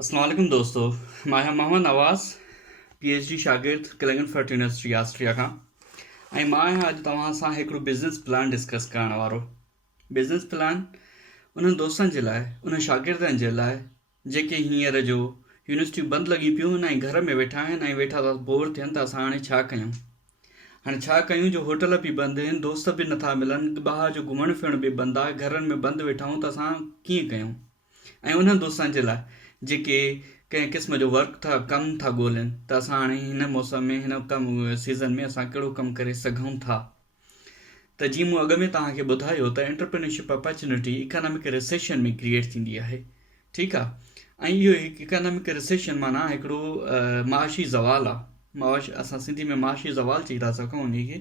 अस्सलाम वालेकुम दोस्तों। मां मोहम्मद नवाज़ PhD शागिर्द क्लिंगनफर्ट यूनिवर्सिटी ऑस्ट्रिया खां ऐं मां आहियां अॼु तव्हां सां हिकिड़ो बिज़नेस प्लान डिस्कस करण वारो। बिज़नेस प्लान उन्हनि दोस्तनि जे लाइ, उन शागिर्दनि जे लाइ जेके हींअर जो यूनिवर्सिटियूं बंदि लॻी पियूं आहिनि ऐं घर में वेठा आहिनि ऐं वेठा था बोर थियनि त असां हाणे छा कयूं। जो होटल बि बंदि आहिनि, दोस्त बि नथा मिलनि, ॿाहिरि जो घुमणु फिरणु बि बंदि आहे, घरनि में बंदि वेठा आहियूं त असां कीअं कयूं। ऐं उन्हनि दोस्तनि जे लाइ जेके कंहिं क़िस्म जो कमु था ॻोल्हनि त असां हाणे हिन मौसम में, हिन सीज़न में असां कहिड़ो कमु करे सघूं था। त जीअं मूं अॻु में तव्हांखे ॿुधायो त एंटरप्रेन्योरशिप अपॉर्चुनिटी इकोनॉमिक रिसेशन में क्रिएट थींदी आहे। ठीकु आहे। ऐं इहो इकोनॉमिक रिसेशन माना हिकिड़ो माशी ज़वाल आहे। असां सिंधी में माशी ज़वाल चई था सघूं उनखे।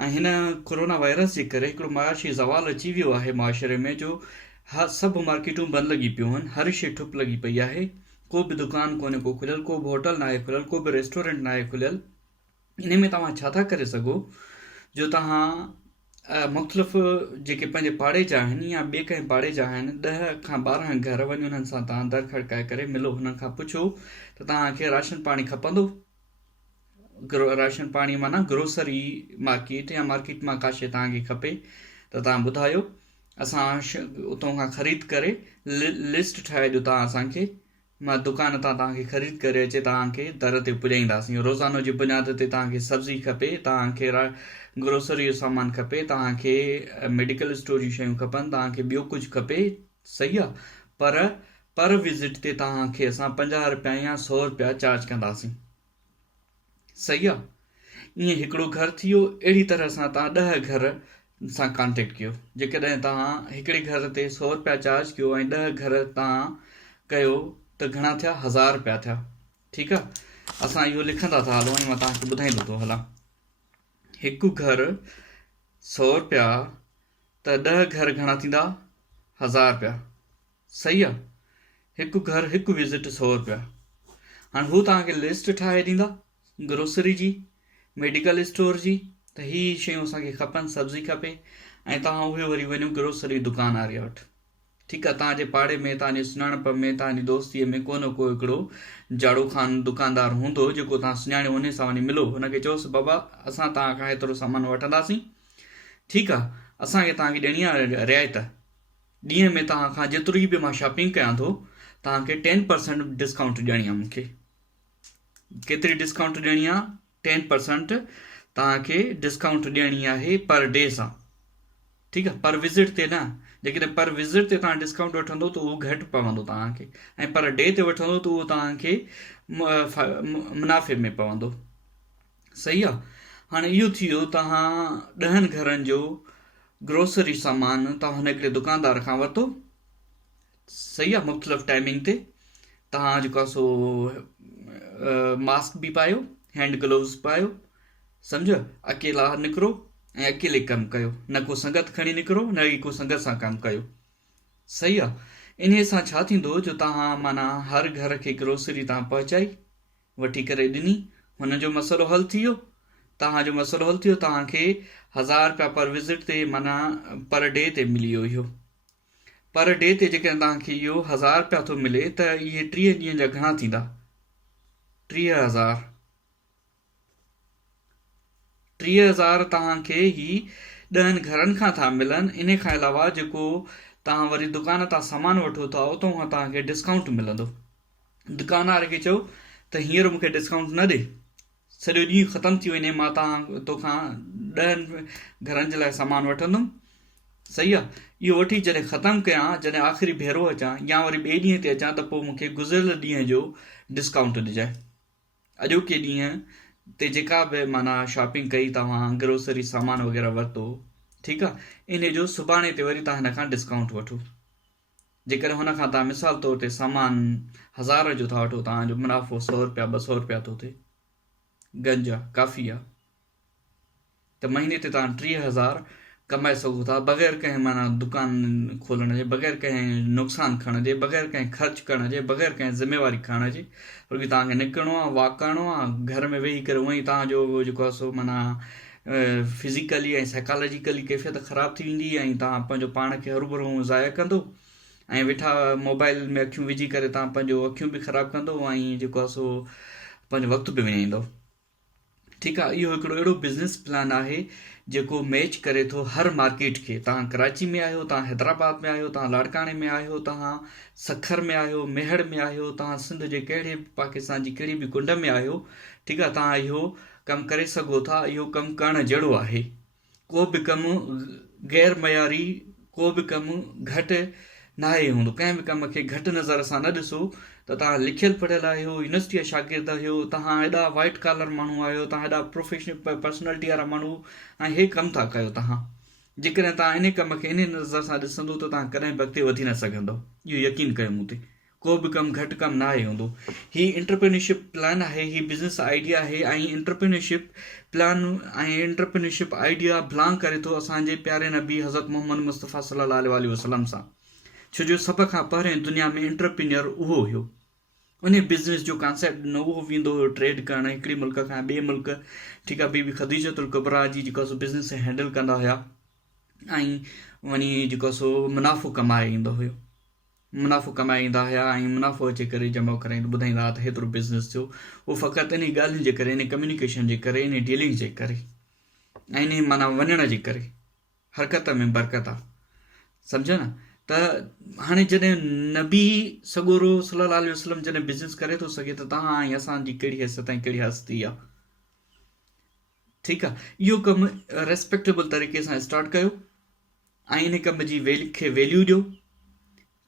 ऐं हिन कोरोना वायरस जे करे हिकिड़ो माशी ज़वाल अची वियो आहे मुआशिरे में, जो सभु मार्केटूं बंदि लॻी पियूं आहिनि, हर शइ ठुप लॻी पई आहे। को बि दुकान कोन्हे को खुलियल, को बि होटल न आहे खुलियल, को बि रेस्टोरेंट न आहे खुलियल। इन में तव्हां छा था करे सघो, जो तव्हां मुख़्तलिफ़ जेके पंहिंजे पाड़े जा आहिनि या ॿिए कंहिं पाड़े जा आहिनि, 10 खां 12 घर वञी उन्हनि सां तव्हां दर खड़काए करे मिलो, हुननि खां पुछो त तव्हांखे राशन पाणी खपंदो। राशन पाणी माना ग्रोसरी मार्केट या मार्केट मां का शइ तव्हांखे खपे त तव्हां ॿुधायो, असां उतां खां ख़रीद करे लिस्ट ठाहे ॾियो तव्हां असांखे, मां दुकान तां तव्हांखे ख़रीद करे अचे तव्हांखे दर ते पुॼाईंदासीं। रोज़ानो जी बुनियाद ते तव्हांखे सब्ज़ी खपे, तव्हांखे ग्रोसरी जो सामान खपे, तव्हांखे मेडिकल स्टोर जी शयूं खपनि, तव्हांखे ॿियो कुझु खपे, सही आहे। पर विज़िट ते तव्हांखे असां 50 रुपया या 100 रुपया चार्ज कंदासीं, सही आहे। ईअं हिकिड़ो घर थी वियो। अहिड़ी तरह सां तव्हां 10 घर सां कॉन्टेक्ट कयो। जेकॾहिं तव्हां हिकिड़े घर ते 100 रुपया चार्ज कयो ऐं 10 घर तव्हां कयो त घणा थिया, 1000 रुपया थिया। ठीकु आहे। असां इहो लिखंदा था हलूं ऐं मां तव्हांखे ॿुधाईंदो थो हलां। हिकु घर 100 रुपया त 10 घर घणा थींदा, 1000 रुपया, सही आहे। हिकु घर हिकु विज़िट 100 रुपया। हाणे हू तव्हांखे लिस्ट ठाहे ॾींदा ग्रोसरी जी, मेडिकल स्टोर जी, त हीअ शयूं असांखे खपनि, सब्ज़ी खपे, ऐं तव्हां उहे वरी वञो ग्रोसरी दुकान वारे वटि। ठीकु आहे। तव्हांजे पाड़े में, तव्हांजे सुञाणप में, तव्हांजी दोस्तीअ में को हिकिड़ो झाड़ू खान दुकानदार हूंदो जेको तव्हां सुञाणो, उन सां वञी मिलो, हुनखे चयोसि बाबा असां तव्हां खां हेतिरो सामान वठंदासीं, ठीकु आहे, असांखे तव्हांखे ॾियणी आहे रिआयत। ॾींहं में तव्हां खां जेतिरी बि मां शॉपिंग कयां थो, तव्हांखे 10% डिस्काउंट ॾियणी आहे। मूंखे केतिरी डिस्काउंट ॾियणी आहे? 10% तव्हांखे डिस्काउंट ॾियणी आहे पर डे सां। ठीकु आहे। पर विज़िट ते न। जेकॾहिं पर विज़िट ते तव्हां डिस्काउंट वठंदो त उहो घटि पवंदो तव्हांखे, ऐं पर डे ते वठंदो त उहो तव्हांखे मुनाफ़े में पवंदो, सही आहे। हाणे इहो थी वियो तव्हां 10 घरनि जो ग्रोसरी सामान तव्हां हुन हिकिड़े दुकानदार खां वरितो, सही आहे। मुख़्तलिफ़ टाइमिंग ते तव्हां जेको आहे सो मास्क बि पायो, हैंड ग्लोव्स पायो, सम्झो, अकेला निकिरो ऐं अकेले कमु कयो, न को संगत खणी निकिरो, न ई को संगत सां कमु कयो, सही आहे। इन सां छा थींदो, जो तव्हां माना हर घर खे ग्रोसरी तव्हां पहुचाई वठी करे ॾिनी, हुन जो मसइलो हल थी वियो, तव्हांजो मसइलो हल थी वियो। तव्हांखे 1000 रुपया पर विज़िट ते माना पर डे ते मिली वियो। इहो पर डे ते जेकॾहिं तव्हांखे इहो 1000 रुपया थो मिले त इहे 30 ॾींहंनि जा घणा थींदा, 30,000। 30,000 तव्हांखे ही 10 घरनि खां था मिलनि। इन खां अलावा जेको तव्हां वरी दुकान तां सामान वठो था, उतां खां तव्हांखे डिस्काउंट मिलंदो। दुकान वारे खे चओ त हींअर मूंखे डिस्काउंट न ॾे, सॼो ॾींहुं ख़तमु थी वञे, मां तोखां 10 घरनि जे लाइ सामान वठंदुमि, सही आहे। इहो वठी जॾहिं ख़तमु कयां, जॾहिं आख़िरी भेरो अचां या वरी ॿिए ॾींहं ते अचां, त पोइ मूंखे गुज़िरियल ॾींहं जो डिस्काउंट ॾिजाए। अॼोके ॾींहं ते जेका बि माना शॉपिंग कई, तव्हां ग्रोसरी सामान वग़ैरह वरितो, ठीकु आहे, इन जो सुभाणे ते वरी तव्हां हिन खां डिस्काउंट वठो। जेकॾहिं हुन खां तव्हां मिसाल तौर ते सामान 1000 जो था वठो, तव्हांजो मुनाफ़ो 100 रुपया 200 रुपया थो थिए, गंज आहे, काफ़ी आहे। त महीने ते तव्हां 30,000 कमाए सघो था, बग़ैर कंहिं माना दुकान खोलण जे, बग़ैर कंहिं नुक़सानु खणण जे, बग़ैर कंहिं ख़र्च करण जे, बग़ैर कंहिं ज़िम्मेवारी खणण जे। छोकी तव्हांखे निकिरणो आहे, वॉक करिणो आहे, घर में वेही करे उअं ई तव्हांजो जेको आहे सो माना फिज़िकली ऐं साइकोलॉजिकली कैफ़ियत ख़राबु थी वेंदी, ऐं तव्हां पंहिंजो पाण खे हरूभरू ज़ाया कंदो, ऐं वेठा मोबाइल में अखियूं विझी करे तव्हां पंहिंजो अखियूं बि ख़राबु कंदो ऐं जेको आहे सो पंहिंजो वक़्तु बि विञाईंदो। ठीकु आहे, इहो हिकिड़ो अहिड़ो बिज़नेस प्लान आहे जेको मैच करे थो हर मार्केट खे। तव्हां कराची में आहियो, तव्हां हैदराबाद में आहियो, तव्हां लाड़काणे में आहियो, तव्हां सखर में आहियो, मेहड़ में आहियो, तव्हां सिंध जे कहिड़े पाकिस्तान जी कहिड़ी बि कुंड में आहियो, ठीकु आहे, तव्हां इहो कमु करे सघो था। इहो कमु करणु जहिड़ो आहे। को बि कमु गैर मयारी, को बि कमु घटि न आहे हूंदो। कंहिं बि कम खे घटि नज़र सां न ॾिसो त तव्हां लिखियलु पढ़ियलु आहियो, यूनिवर्सिटी जा शागिर्द आहियो, तव्हां हेॾा वाइट कॉलर माण्हू आहियो, तव्हां हेॾा प्रोफेशनल पर्सनैलिटी वारा माण्हू ऐं हे कमु था कयो तव्हां। जेकॾहिं तव्हां इन कम खे इन नज़र सां ॾिसंदो त तव्हां कॾहिं बि अॻिते वधी न सघंदव। इहो यकीन कयो मूं ते। को बि कमु घटि कमु न आहे हूंदो। हीउ एंटरप्रेन्योरशिप प्लान आहे, हीउ बिज़नेस आइडिया आहे ऐं एंटरप्रेन्योरशिप प्लान ऐं एंटरप्रेन्योरशिप आइडिया बिलोंग करे थो असांजे प्यारे नबी हज़रत मोहम्मद मुस्तफ़ा सल्लल्लाहु अलैहि वसल्लम सां। छो जो सभ खां पहिरें दुनिया में एंटरप्रेन्योर उहो हुयो। उन बिज़नेस जो कॉन्सेप्ट न उहो वेंदो हुयो ट्रेड करणु हिकिड़े मुल्क खां ॿिए मुल्क। ठीकु आहे, बीबी ख़दीजतुल कुबरा जी जेको सो बिज़नेस हैंडल कंदा हुया ऐं वञी जेको सो मुनाफ़ो कमाए ईंदो हुयो। मुनाफ़ो कमाए ईंदा हुया ऐं मुनाफ़ो अची करे जमा कराईंदो ॿुधाईंदा हुआ त हेतिरो बिज़नेस थियो। उहो फ़क़ति इन ॻाल्हियुनि जे करे, इन कम्युनिकेशन जे करे, इन डीलिंग जे करे ऐं इन माना वञण जे करे हरकत में बरकत आहे। सम्झो न। त हाणे जॾहिं नबी सॻोरो सल्लल्लाहु अलैहि वसल्लम जॾहिं बिज़नेस करे थो सघे त तव्हां ऐं असांजी कहिड़ी हैसियत ऐं कहिड़ी हस्ती आहे। ठीकु आहे, इहो कमु रेस्पेक्टेबल तरीक़े सां स्टार्ट कयो ऐं इन कम जी खे वैल्यू ॾियो।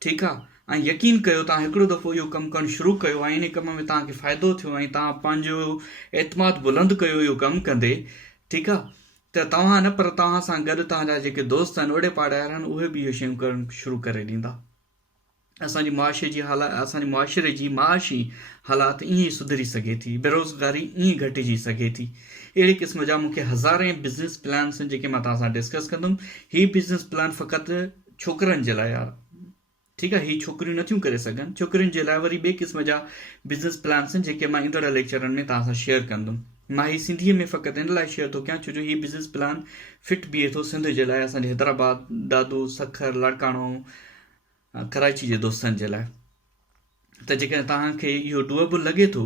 ठीकु आहे, ऐं यकीन कयो तव्हां हिकिड़ो दफ़ो इहो कमु करणु शुरू कयो ऐं इन कम में तव्हांखे फ़ाइदो थियो ऐं तव्हां पंहिंजो एतमाद बुलंद कयो इहो कमु कंदे। ठीकु आहे, त तव्हां न पर तव्हां सां गॾु तव्हांजा जेके दोस्त आहिनि ओड़े पाड़े वारा आहिनि उहे बि इहो शयूं करणु शुरू करे ॾींदा। असांजे मुआशिरे जी माशी हालात ईअं ई सुधरी सघे थी, बेरोज़गारी ईअं ई घटिजी सघे थी। अहिड़े क़िस्म जा मूंखे हज़ारे बिज़नेस प्लान्स आहिनि जेके मां तव्हां सां डिस्कस कंदुमि। हीउ बिज़नेस प्लान फ़क़ति छोकिरनि जे लाइ आहे। ठीकु आहे, हीअ छोकिरियूं नथियूं करे सघनि। छोकिरियुनि जे लाइ वरी ॿिए क़िस्म जा बिज़नेस प्लान्स आहिनि जेके मां ईंदड़ लेक्चरनि में तव्हां सां शेयर कंदुमि। मां हीअ सिंधीअ में फ़क़ति इन लाइ शेयर थो कयां छो जो हीअ बिज़नेस प्लान फिट बीहे थो सिंध जे लाइ, असांजे हैदराबाद, दादू, सखर, लाड़काणो, कराची जे दोस्तनि जे लाइ। त जेकॾहिं तव्हांखे इहो डूएबल लॻे थो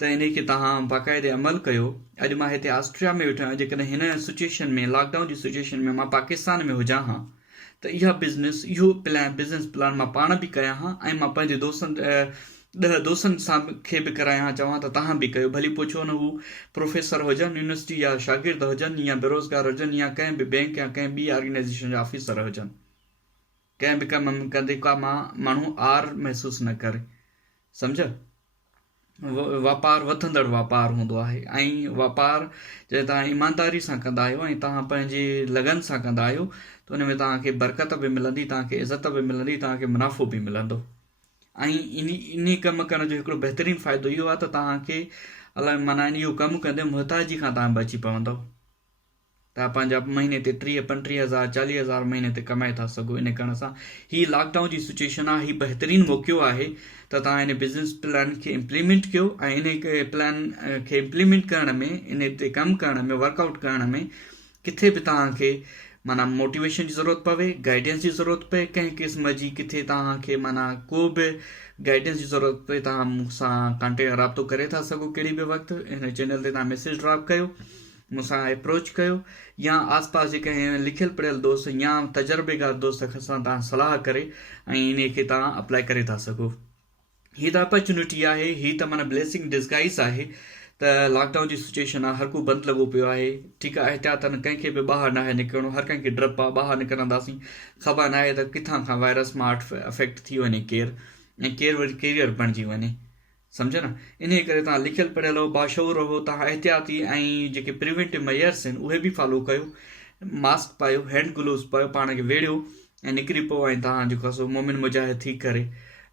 त इन खे तव्हां बाक़ाइदे अमल कयो। अॼु मां हिते ऑस्ट्रिया में वेठो आहियां। जेकॾहिं हिन सिचुएशन में, लॉकडाउन जी सिचुएशन में मां पाकिस्तान में हुजां हा त इहो बिज़नेस प्लान मां पाण बि कयां हा ऐं मां पंहिंजे दोस्तनि 10 दोस्तनि सां खे बि करायां हा। चवां त तव्हां बि कयो। भली पुछो न हू प्रोफेसर हुजनि, यूनिवर्सिटी जा शागिर्द हुजनि या बेरोज़गार हुजनि या कंहिं बि बैंक या कंहिं ॿी ऑर्गेनाइज़ेशन जा ऑफिसर हुजनि। कंहिं बि कम कंदे का माण्हू आर महसूसु न करे। सम्झ, वापारु वधंदड़ वापारु हूंदो आहे ऐं वापारु जॾहिं तव्हां ईमानदारी सां कंदा आहियो ऐं तव्हां पंहिंजे लगन सां कंदा आहियो त उन में तव्हांखे बरकत बि मिलंदी, तव्हांखे इज़त बि मिलंदी, तव्हांखे मुनाफ़ो बि मिलंदो। ऐं इन कमु करण जो हिकिड़ो बहितरीनु फ़ाइदो इहो आहे त तव्हांखे अलाए माना इहो कमु कंदे मुहताजी खां तव्हां बची पवंदव। तव्हां पंहिंजा महीने ते 30-35 हज़ार 40 हज़ार महीने ते कमाए था सघो इन करण सां। हीअ लॉकडाउन जी सिचुएशन आहे, हीअ बहितरीनु मौक़ो आहे त तव्हां इन बिज़नेस प्लान खे इम्प्लीमेंट कयो ऐं इन प्लान खे इम्प्लीमेंट करण में, इन ते कमु करण में, वर्कआउट करण में किथे बि तव्हांखे माना मोटिवेशन जी ज़रूरत पवे, गाइडेंस जी ज़रूरत पए, कंहिं क़िस्म जी किथे तव्हांखे माना को बि गाइडेंस जी ज़रूरत पए, तव्हां मूंसां कॉन्टेक्ट राब्तो करे था सघो कहिड़ी बि वक़्तु। हिन चैनल ते तव्हां मैसेज ड्रॉप कयो, मूंसां अप्रोच कयो या आसपास जेके लिखियलु पढ़ियल दोस्त या तजुर्बेकार दोस्त सां तव्हां सलाह करे ऐं इन खे तव्हां अप्लाई करे था सघो। हीअ त अपॉर्चुनिटी आहे, हीअ त माना ब्लेसिंग डिस्गाइज़ आहे त लॉकडाउन जी सिचुएशन आहे, हर को बंदि लॻो पियो आहे। ठीकु आहे, एहतियातन कंहिंखे बि ॿाहिरि न आहे निकिरणो, हर कंहिंखे डपु आहे ॿाहिरि निकिरंदासीं ख़बर न आहे त किथां खां वायरस मां अफेक्ट थी वञे केरु ऐं केरु वरी कैरियर बणिजी वञे। सम्झ न। इन करे तव्हां लिखियलु पढ़ियल हो, बाशऊर हो, तव्हां एहतियाती ऐं जेके प्रिवेंटिव मेयर्स आहिनि उहे बि फॉलो कयो। मास्क पायो, हैंड ग्लोव्स पायो, पाण खे वेढ़ियो ऐं निकिरी पोइ ऐं तव्हां जेको आहे सो मोमिन मुजाहिद थी करे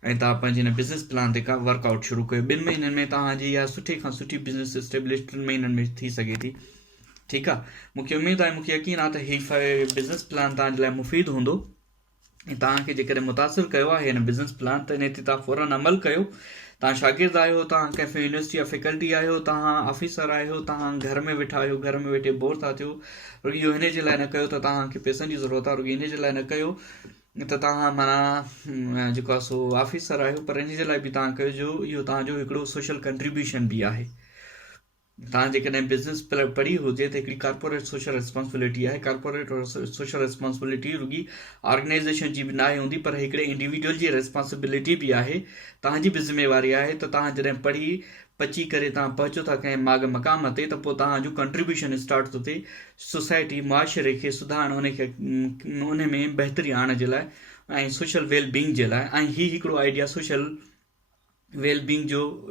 ऐं तव्हां पंहिंजे हिन बिज़नेस प्लान ते वर्कआउट शुरू कयो। 2 महीननि में तव्हांजी इहा सुठी खां सुठी बिज़नेस एस्टेब्लिश 3 महीननि में थी सघे थी। ठीकु आहे, मूंखे उमेदु आहे, मूंखे यकीन आहे त हीउ बिज़नेस प्लान तव्हांजे लाइ मुफ़ीद हूंदो ऐं तव्हांखे जेकॾहिं मुतासिर कयो आहे हिन बिज़नेस प्लान त इन ते तव्हां फ़ौरन अमल कयो। तव्हां शागिर्द आहियो, तव्हां कंहिं यूनिवर्सिटी जा फैकल्टी आहियो, तव्हां ऑफिसर आहियो, तव्हां घर में वेठा आहियो, घर में वेठे बोर था थियो, रुॻो इहो हिन जे लाइ न कयो त तव्हांखे पैसनि जी ज़रूरत आहे, रुॻो इन जे लाइ न कयो त तव्हां माना जेको आहे सो ऑफिसर आहियो, पर इन जे लाइ बि तव्हां कजो इहो तव्हांजो हिकिड़ो सोशल कंट्रीब्यूशन बि आहे। तव्हां जेकॾहिं बिज़नेस पढ़ी हुजे त हिकिड़ी कॉर्पोरेट सोशल रिस्पॉन्सिबिलिटी आहे। कॉर्पोरेट सोशल रिस्पॉन्सिबिलिटी रुॻी ऑर्गेनाइज़ेशन जी बि न आहे हूंदी, पर हिकिड़े इंडिविजुअल जी रिस्पॉन्सिबिलिटी बि आहे, तव्हांजी बि ज़िम्मेवारी आहे। त तव्हां जॾहिं पढ़ी पची करे तव्हां पहुचो था कंहिं मक़ाम ते, त पोइ तव्हांजो कंट्रीब्यूशन स्टार्ट थो थिए सोसाइटी मुआशिरे खे सुधारण, उन में बहितरी आणण जे लाइ ऐं सोशल वेलबींग जे लाइ। ऐं हीउ हिकिड़ो आइडिया सोशल वेलबींग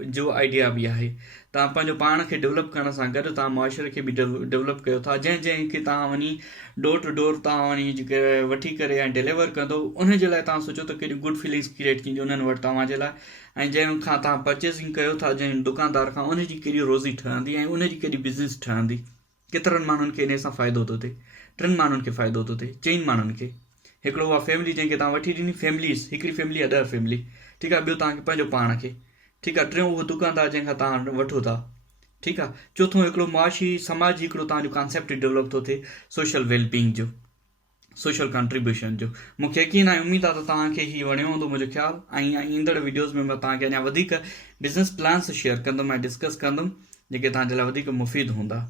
जो आइडिया बि आहे। तव्हां पंहिंजो पाण खे डेवलप करण सां गॾु तव्हां मुआशिरे खे बि डेवलप कयो था। जंहिंखे तव्हां वञी डोर टू डोर तव्हां वञी जेके वठी करे ऐं डिलीवर कंदो, उन जे लाइ तव्हां सोचो त कहिड़ी गुड फीलिंग्स क्रिएट थींदी उन्हनि वटि तव्हां जे लाइ। ऐं जंहिंखां तव्हां परचेसिंग कयो था जंहिं दुकानदार खां, उनजी कहिड़ी रोज़ी ठहंदी ऐं उनजी कहिड़ी बिज़नेस ठहंदी। केतिरनि माण्हुनि खे इन सां फ़ाइदो थो थिए, 3 माण्हुनि खे फ़ाइदो थो थिए, 4 माण्हुनि खे। हिकिड़ो उहा फैमिली जंहिंखे तव्हां वठी ॾिनी, फैमिलीज़, हिकिड़ी फैमिली या 10 फैमिली, ठीकु आहे। ॿियो तव्हांखे पंहिंजो पाण खे, ठीकु आहे। टियों उहो दुकानदार जंहिंखां तव्हां वठो था, ठीकु आहे। चौथों हिकिड़ो मुआशी समाज हिकिड़ो तव्हांजो कॉन्सेप्ट डेवलप थो थिए सोशल वेलबींग जो, सोशल कंट्रीब्यूशन जो। मूंखे यकीन आहे, उमेद आहे त तव्हांखे हीउ वणियो हूंदो मुंहिंजो ख़्यालु। ऐं ईंदड़ वीडियोज़ में मां तव्हांखे अञा वधीक बिज़नेस प्लान्स शेयर कंदुमि ऐं डिस्कस कंदुमि जेके तव्हांजे लाइ वधीक मुफ़ीद हूंदा।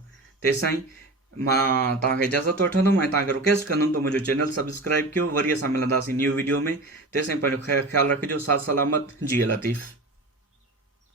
तेसिताईं मां तव्हांखे इजाज़त वठंदुमि ऐं तव्हांखे रिक्वेस्ट कंदुमि त मुंहिंजो चैनल सब्सक्राइब कयो। वरी असां मिलंदासीं न्यू वीडियो में। तेसिताईं पंहिंजो ख़्यालु रखिजो। साथ सलामत, जी लतीफ़।